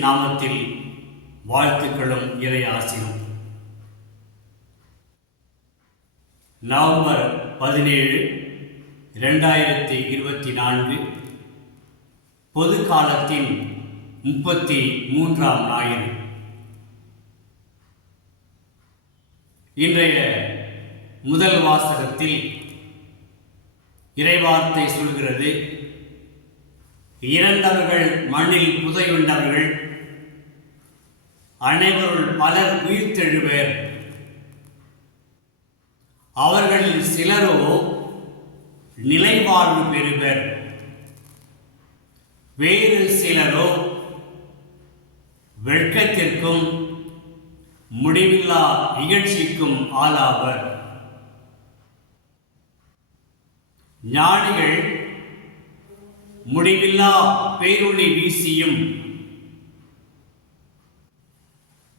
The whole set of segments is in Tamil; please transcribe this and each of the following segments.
நாமத்தில் வாழ்த்துக்களும் இறை ஆசியும் நவம்பர் பதினேழு இரண்டாயிரத்தி இருபத்தி நான்கு பொது காலத்தின் முப்பத்தி மூன்றாம் ஞாயிறு. இன்றைய முதல் வாசகத்தில் இறைவார்த்தை சொல்கிறது இறந்தவர்கள் மண்ணில் புதையுண்டவர்கள் அனைவருள் பலர் உயிர்த்தெழுவர். அவர்களில் சிலரோ நிலைவாழ்வு பெறுவர். வேறு சிலரோ வெட்கத்திற்கும் முடிவில்லா இகழ்ச்சிக்கும் ஆளாவர். ஞானிகள் முடிவில்லா பேரொளி வீசியும்.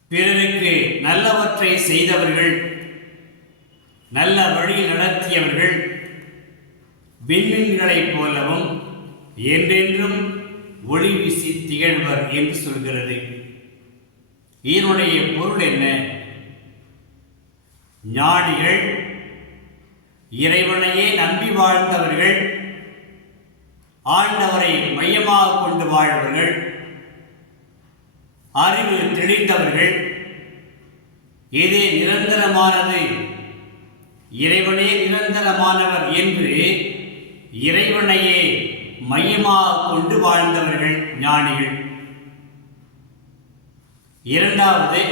பிறருக்கு நல்லவற்றை செய்தவர்கள் நல்ல வழி நடத்தியவர்கள் விண்மீன்களைப் போலவும் என்றென்றும் ஒளி வீசி திகழ்வர் என்று சொல்கிறது. இதனுடைய பொருள் என்ன? ஞானிகள் இறைவனையே நம்பி வாழ்ந்தவர்கள் ஆண்டவரை மையமாக கொண்டு வாழ்வர்கள் அறிவு தெளிந்தவர்கள் எதே நிரந்தரமானது? இறைவனே நிரந்தரமானவர் என்று இறைவனையே மையமாக கொண்டு வாழ்ந்தவர்கள் ஞானிகள். இரண்டாவது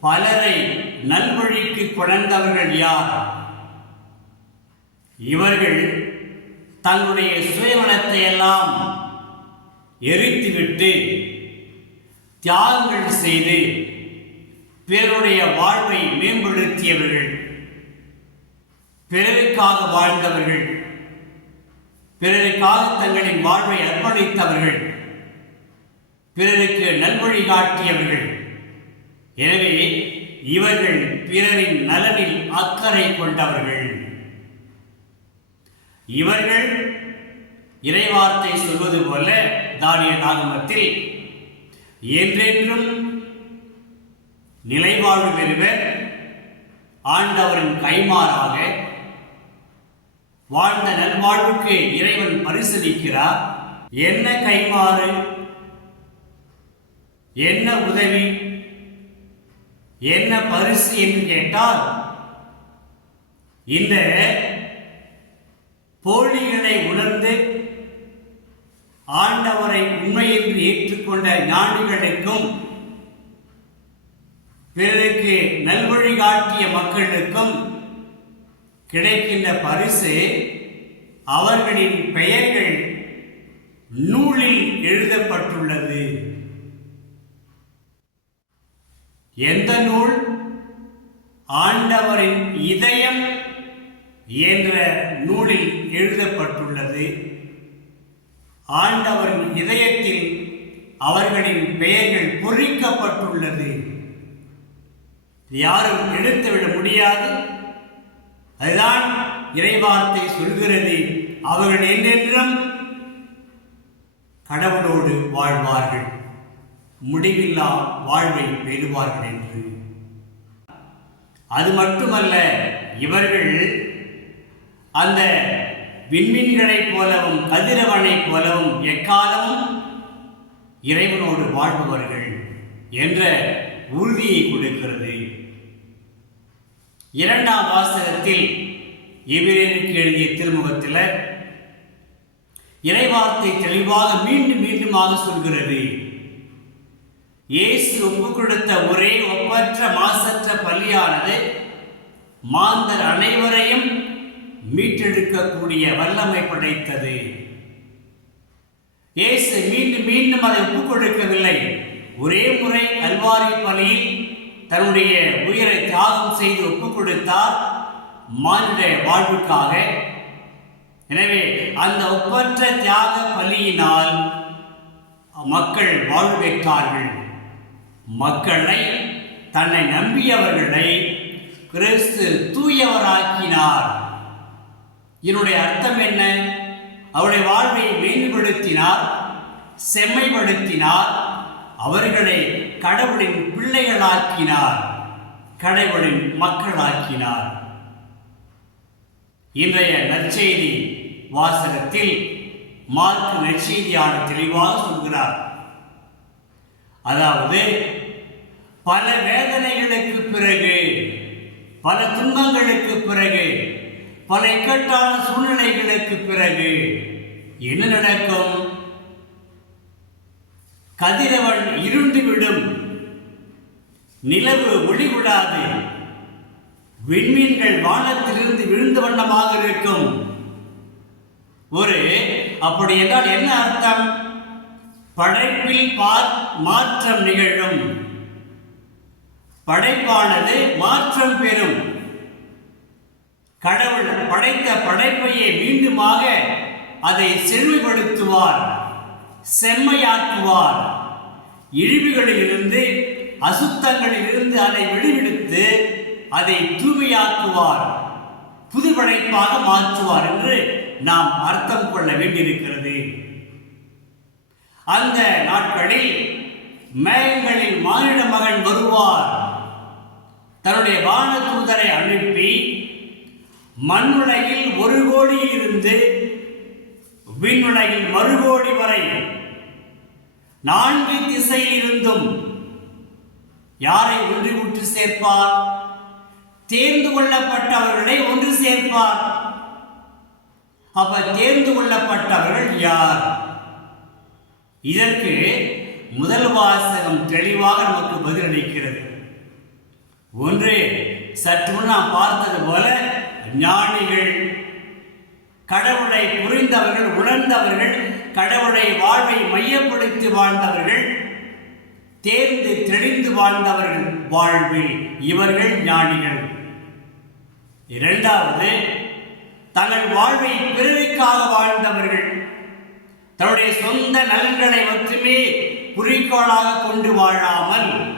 பலரை நல்வழிக்கு கொணர்ந்தவர்கள் யார்? இவர்கள் தன்னுடைய சுயமனத்தை எல்லாம் எரித்துவிட்டு தியாகங்கள் செய்து பிறருடைய வாழ்வை மேம்படுத்தியவர்கள் பிறருக்காக வாழ்ந்தவர்கள் பிறருக்காக தங்களின் வாழ்வை அர்ப்பணித்தவர்கள் பிறருக்கு நல்வழி காட்டியவர்கள். எனவே இவர்கள் பிறரின் நலனில் அக்கறை கொண்டவர்கள். இவர்கள் இறைவார்த்தை சொல்வது போல தானிய நாகமத்தில் என்றென்றும் நிலைவாழ்வு பெறுவர். ஆண்டவரின் கைமாறாக வாழ்ந்த நல்வாழ்வுக்கு இறைவன் பரிசளிக்கிறார். என்ன கைமாறு என்ன உதவி? என்ன பரிசு என்று கேட்டால் இந்த போலிகளை உணர்ந்து ஆண்டவரை உண்மையென்று ஏற்றுக்கொண்ட ஞானிகளுக்கும் பிறருக்கு நல்வழி காட்டிய மக்களுக்கும் கிடைக்கின்ற பரிசு அவர்களின் பெயர்கள் நூலில் எழுதப்பட்டுள்ளது. எந்த நூல்? ஆண்டவரின் இதயம் என்ற நூலில் எழுதப்பட்டுள்ளது. ஆண்டவரின் இதயத்தில் அவர்களின் பெயர்கள் பொறிக்கப்பட்டுள்ளது. யாரும் எடுத்துவிட முடியாது. அதுதான் இறைவார்த்தை சொல்கிறது. அவர்கள் என்றென்றும் கடவுளோடு வாழ்வார்கள். முடிவில்லா வாழ்வை பெறுவார்கள் என்று. அது மட்டுமல்ல இவர்கள் அந்த விண்மீன்களைப் போலவும் கதிரவனைப் போலவும் எக்காலமும் இறைவனோடு வாழ்பவர்கள் என்ற உறுதியை கொடுக்கிறது. இரண்டாம் வாசகத்தில் எபிரேருக்கு எழுதிய திருமுகத்தில் இறைவார்த்தை தெளிவாக மீண்டும் மீண்டுமாக சொல்கிறது. இயேசு ஒப்பு கொடுத்த ஒரே ஒப்பற்ற மாசற்ற பலியானது மாந்தர் அனைவரையும் மீட்டெடுக்கக்கூடிய வல்லமை படைத்தது. இயேசு மீண்டும் மீண்டும் அதை ஒப்புக் கொடுக்கவில்லை ஒரே முறை கல்வாரி பலியில் தன்னுடைய உயிரை தியாகம் செய்து ஒப்புக் கொடுத்தார் மானிட வாழ்வுக்காக. எனவே அந்த ஒப்பற்ற தியாக பலியினால் மக்கள் வாழ்வு பெற்றார்கள். மக்களை தன்னை நம்பியவர்களை கிறிஸ்து தூயவராக்கினார். இதனுடைய அர்த்தம் என்ன? அவருடைய வாழ்வை மேம்படுத்தினார் செம்மைப்படுத்தினார் அவர்களை கடவுளின் பிள்ளைகளாக்கினார் கடவுளின் மக்களாக்கினார். இன்றைய நற்செய்தி வாசகத்தில் மார்க்கு நற்செய்தியான தெளிவாக சொல்கிறார். அதாவது பல வேதனைகளுக்கு பிறகு பல துன்பங்களுக்கு பிறகு பல இக்கட்டான சூழ்நிலைகளுக்கு பிறகு என்ன நடக்கும்? கதிரவன் இருண்டுவிடும் நிலவு ஒளிவிடாது. விண்மீன்கள் வானத்திலிருந்து விழுந்த வண்ணமாக இருக்கும். ஒரு அப்படி என்றால் என்ன அர்த்தம்? படைப்பில் பா- மாற்றம் நிகழும். படைப்பானது மாற்றம் பெறும். கடவுள் படைத்த படைப்பையே மீண்டுமாக அதை செழுமைப்படுத்துவார் செம்மையாக்குவார். இழிவுகளிலிருந்து அசுத்தங்களிலிருந்து அதை விடுவிடுத்து அதை தூய்மையாக்குவார் புது படைப்பாக மாற்றுவார் என்று நாம் அர்த்தம் கொள்ள வேண்டியிருக்கிறது. அந்த நாட்களில் மேகங்களில் மானிட மகன் வருவார். தன்னுடைய வான தூதரை அனுப்பி மண்ணுலகில் ஒரு கோடியில் இருந்து விண்ணுலகில் மறுகோடி வரை நான்கு திசையில் இருந்தும் யாரை ஒன்று கூட்டு சேர்ப்பார்? தேர்ந்து கொள்ளப்பட்டவர்களை ஒன்று சேர்ப்பார். அப்ப தேர்ந்து கொள்ளப்பட்டவர்கள் யார்? இதற்கு முதல் வாசகம் தெளிவாக நமக்கு பதிலளிக்கிறது. ஒன்று சற்று நான் நாம் பார்த்தது போல ஞானிகள் கடவுளை புரிந்தவர்கள் உணர்ந்தவர்கள் கடவுளை வாழ்வை மையப்படுத்தி வாழ்ந்தவர்கள் தேர்ந்து தெளிந்து வாழ்ந்தவர்கள் வாழ்வில் இவர்கள் ஞானிகள். இரண்டாவது தங்கள் வாழ்வை பிறருக்காக வாழ்ந்தவர்கள். தன்னுடைய சொந்த நலன்களை மட்டுமே குறிக்கோளாக கொண்டு வாழாமல்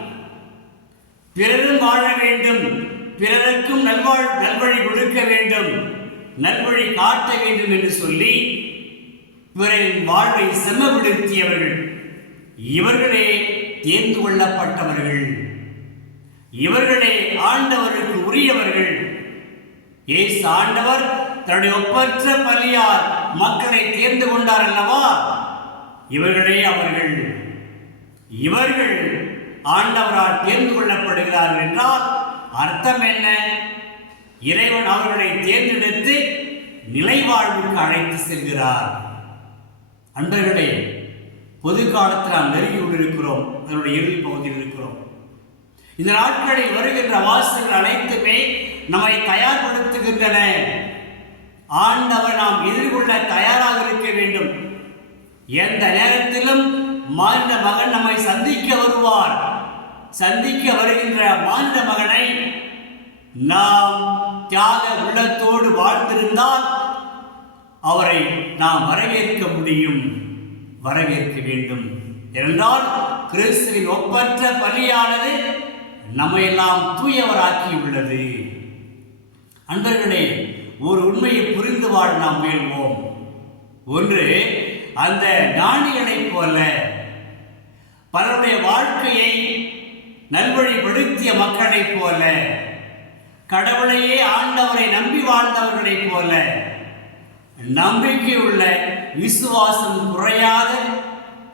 பிறரும் வாழ வேண்டும். பிறருக்கும் நல்வாழ் நல்வழி கொடுக்க வேண்டும். நல்வழி காட்ட வேண்டும் என்று சொல்லி இவரின் வாழ்வை செம்மப்படுத்தியவர்கள். இவர்களே தேர்ந்து கொள்ளப்பட்டவர்கள். இவர்களே ஆண்டவருக்கு உரியவர்கள். ஏசு ஆண்டவர் தன்னுடைய ஒப்பற்ற பலியார் மக்களை தேர்ந்து கொண்டார் அல்லவா? இவர்களே அவர்கள். இவர்கள் ஆண்டவரால் தேர்ந்து கொள்ளப்படுகிறார்கள் என்றால் அர்த்தம் என்ன? இறைவன் அவர்களை தேர்ந்தெடுத்து நிலைவாழ்வுக்கு அழைத்து செல்கிறார். அன்பர்களே பொது காலத்தில் நாம் நெருங்கி கொண்டிருக்கிறோம். அதனுடைய இறுதி பகுதியில் இருக்கிறோம். இந்த நாட்களில் வருகின்ற வாசல்கள் அனைத்துமே நம்மை தயார்படுத்துகின்றன. ஆண்டவர் நாம் எதிர்கொள்ள தயாராக இருக்க வேண்டும். எந்த நேரத்திலும் மாநில மகன் நம்மை சந்திக்க வருவார். சந்திக்க வருகின்ற மாநில மகனை நாம் தியாக உள்ளத்தோடு வாழ்ந்திருந்தால் அவரை நாம் வரவேற்க முடியும் வரவேற்க வேண்டும். என்றால் கிறிஸ்துவின் ஒப்பற்ற பலியானது நம்மை எல்லாம் தூயவராக்கி உள்ளது அன்பர்களே ஒரு உண்மையை புரிந்து வாழ நாம் முயல்வோம். ஒன்று அந்த ஞானிகளைப் போல பலருடைய வாழ்க்கையை நல்வழிப்படுத்திய மக்களைப் போல. கடவுளையே ஆண்டவரை நம்பி வாழ்ந்தவர்களைப் போல. நம்பிக்கை உள்ள விசுவாசம் குறையாத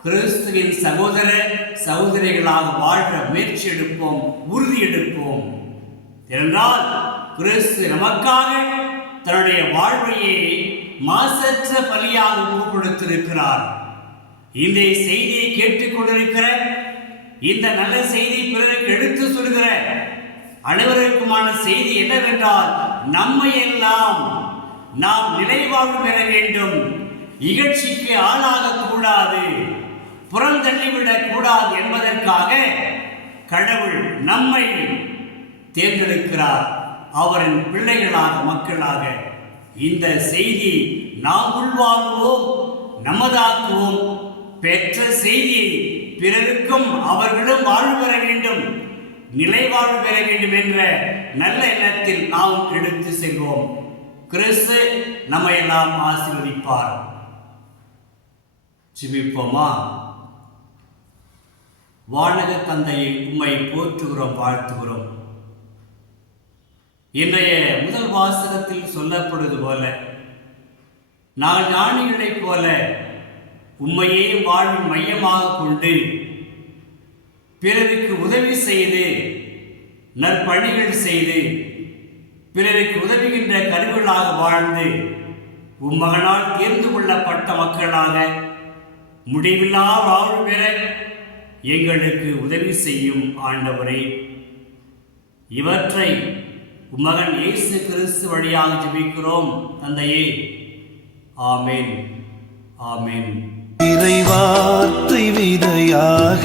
கிறிஸ்துவின் சகோதர சகோதரிகளாக வாழ்ற முயற்சி எடுப்போம் உறுதி எடுப்போம் என்றால் கிறிஸ்து நமக்காக தன்னுடைய வாழ்வையே மாசற்ற பலியாக ஒப்புக் கொடுத்திருக்கிறார் இந்த செய்தியை கேட்டுக்கொண்டிருக்கிற இந்த நல்ல செய்தி பிறருக்கு எடுத்து சொல்கிற அனைவருக்குமான செய்தி என்னவென்றால் நம்மை எல்லாம் நாம் நிலைவாழ்வு பெற வேண்டும். இகழ்ச்சிக்கு ஆளாக கூடாது புறந்தள்ளிவிடக் கூடாது என்பதற்காக கடவுள் நம்மை தேர்ந்தெடுக்கிறார். அவரின் பிள்ளைகளாக மக்களாக இந்த செய்தி நாம் உள்வாங்குவோம் நமதாக்குவோம் பெற்ற செய்தியை பிறருக்கும் அவர்களும் வாழ்வு பெற வேண்டும் நிலை வாழ்வு பெற வேண்டும் என்ற நல்ல எண்ணத்தில் நாம் எடுத்து செல்வோம். கிறிஸ்து நம்மை எல்லாம் ஆசீர்வதிப்பார். ஜிபிப்போமா? வானக தந்தையை உம்மை போற்றுகிறோம் வாழ்த்துகிறோம். இன்றைய முதல் வாசகத்தில் சொல்லப்படுவது போல நான் ஞானிகளைப் போல உண்மையே வாழ்வின் மையமாக கொண்டு பிறருக்கு உதவி செய்து நற்பணிகள் செய்து பிறருக்கு உதவுகின்ற கருவிகளாக வாழ்ந்து உம்மகனால் தேர்ந்து கொள்ளப்பட்ட மக்களாக முடிவில்லா வாழ்வு பெற எங்களுக்கு உதவி செய்யும் ஆண்டவரே. இவற்றை உமகன் இயேசு கிறிஸ்து வழியாக ஜபிக்கிறோம் தந்தையே. ஆமென். ஆமேன். இறைவார்த்தை விதையாக